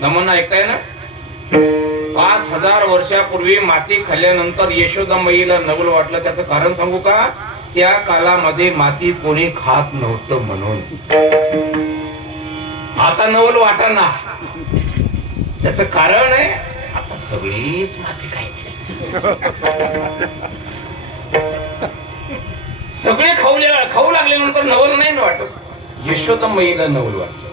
नमन ऐकताय ना? पाच हजार वर्षापूर्वी माती खाल्ल्यानंतर यशोदामाईला नवल वाटलं. त्याचं कारण सांगू का? त्या कालामध्ये माती कोणी खात नव्हतं म्हणून. आता नवल वाटाना. त्याच कारण आहे आता सगळीच माती खायची सगळे खाऊ खाऊ लागल्यानंतर नवल नाही ना वाटत? यशोदामाईला नवल वाटत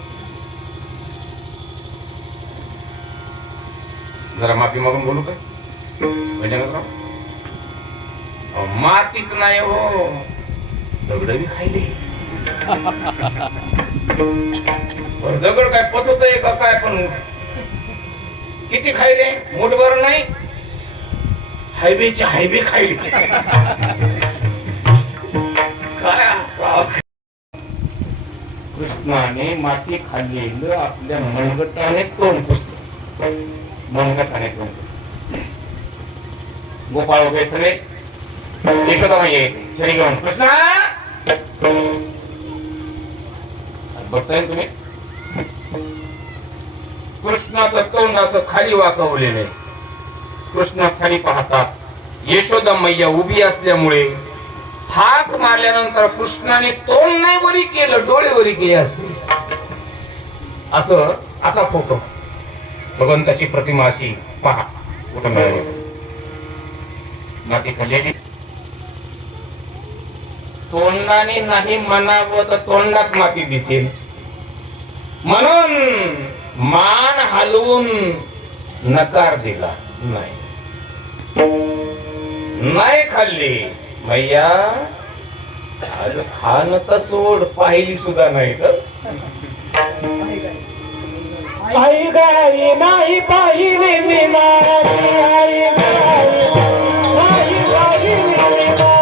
जरा माफी मागून बोलू का? मातीच नाही हो. दगड बी खायले. दगड काय पचवत का काय पण? किती खायले? मोठभर नाही. हायवेचे हायवे खायले. काय असावं? कृष्णाने माती खाल्ली आपल्या मनगटाने तोंड पुसलं. मनगटाने तोंड पुसलं. गोपाळ वगैरे सगळे यशोदामाई शरी घेऊन कृष्णा! बघताय तुम्ही? कृष्णाचं तोंड असं खाली वाकवलेलं आहे. कृष्ण खाली पाहतात. यशोदा मैया उभी असल्यामुळे हाक मारल्यानंतर कृष्णाने तोंड नाही वरी केलं डोळे वरी केले असे. असं असा फोटो भगवंताची प्रतिमा अशी पहा. कुठं मिळाली माती खाल्लेली. तोंडाने नाही म्हणावं तर तोंडात माती दिसेल. म्हणून मान हलवून नकार दिला नाही. नाही खाल्ली. मैया खान खाणं तर सोड पाहिली सुद्धा नाही तर आई गाई नाही पाहिले मी माझी आई गाई नाही मी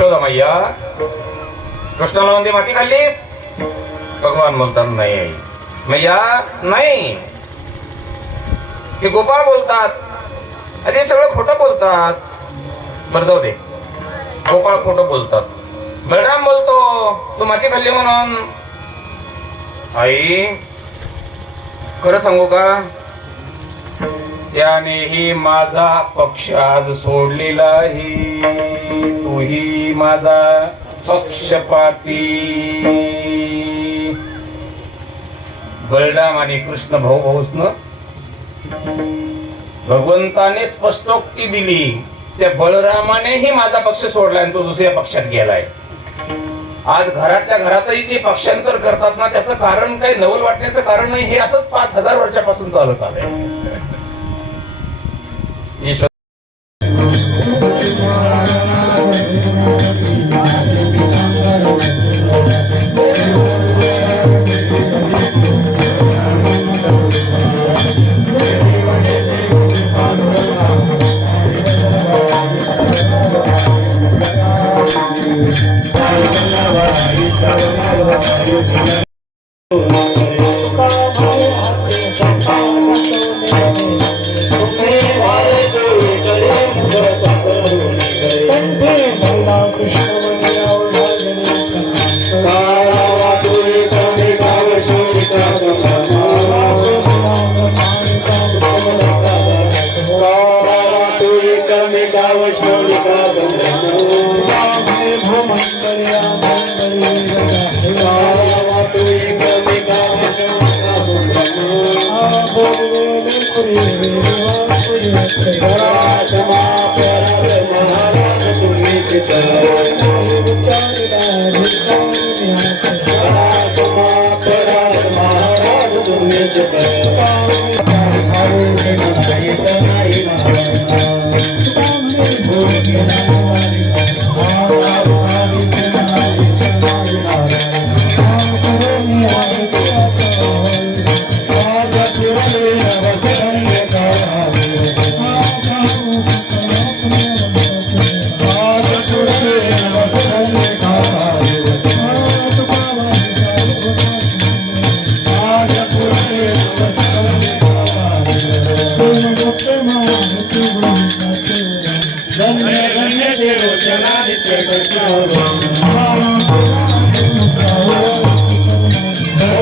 यशोदा कृष्णाला म्हणते माती खाल्लीस? भगवान बोलतात नाही आई. मैया नाही. ते गोपाळ बोलतात. अरे सगळं खोटं बोलतात. बरं जाऊ दे. गोपाळ खोटं बोलतात. बलराम बोलतो तू माती खाल्ली म्हणून. आई खरं सांगू का? त्यानेही माझा पक्ष आज सोडलेला आहे तूही माझा पक्षपाती. बलराम आणि कृष्ण भाऊ भाऊसन भगवंताने स्पष्टोक्ती दिली. त्या बलरामानेही माझा पक्ष सोडलाय आणि तो दुसऱ्या पक्षात गेलाय. आज घरातल्या घरातही ते पक्षांतर करतात ना त्याचं कारण काही नवल वाटण्याचं कारण नाही हे असंच पाच हजार वर्षापासून चालत आलंय. ईश्वर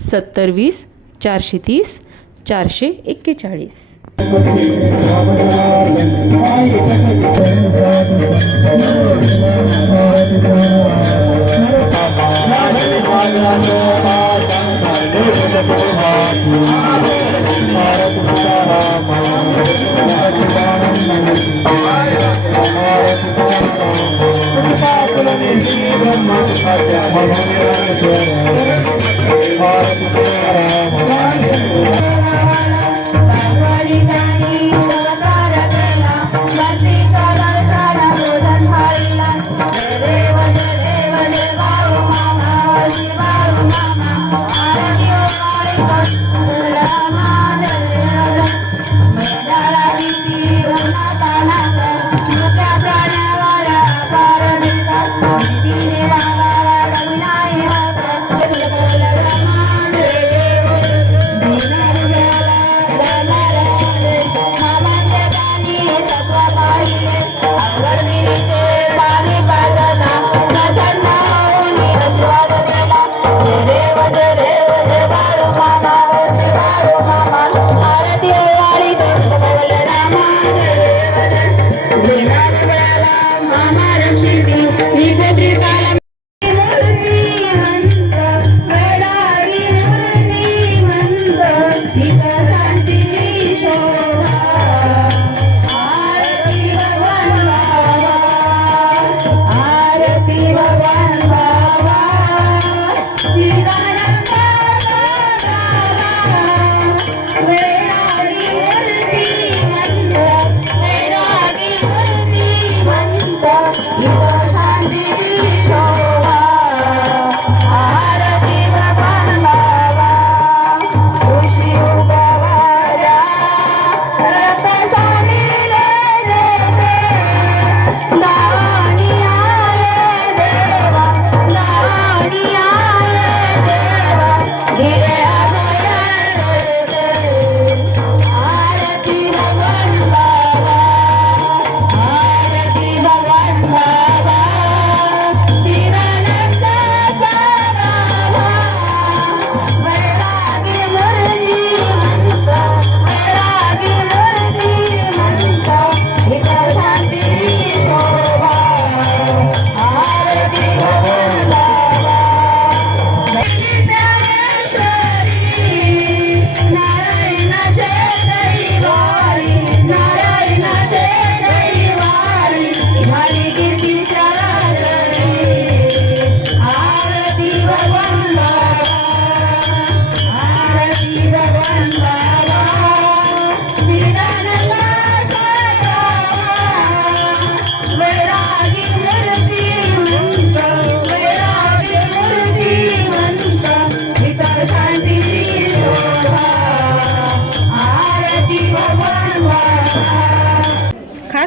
सत्तर वीस चारशे तीस चारशे एक्केचाळीस. Hare Hare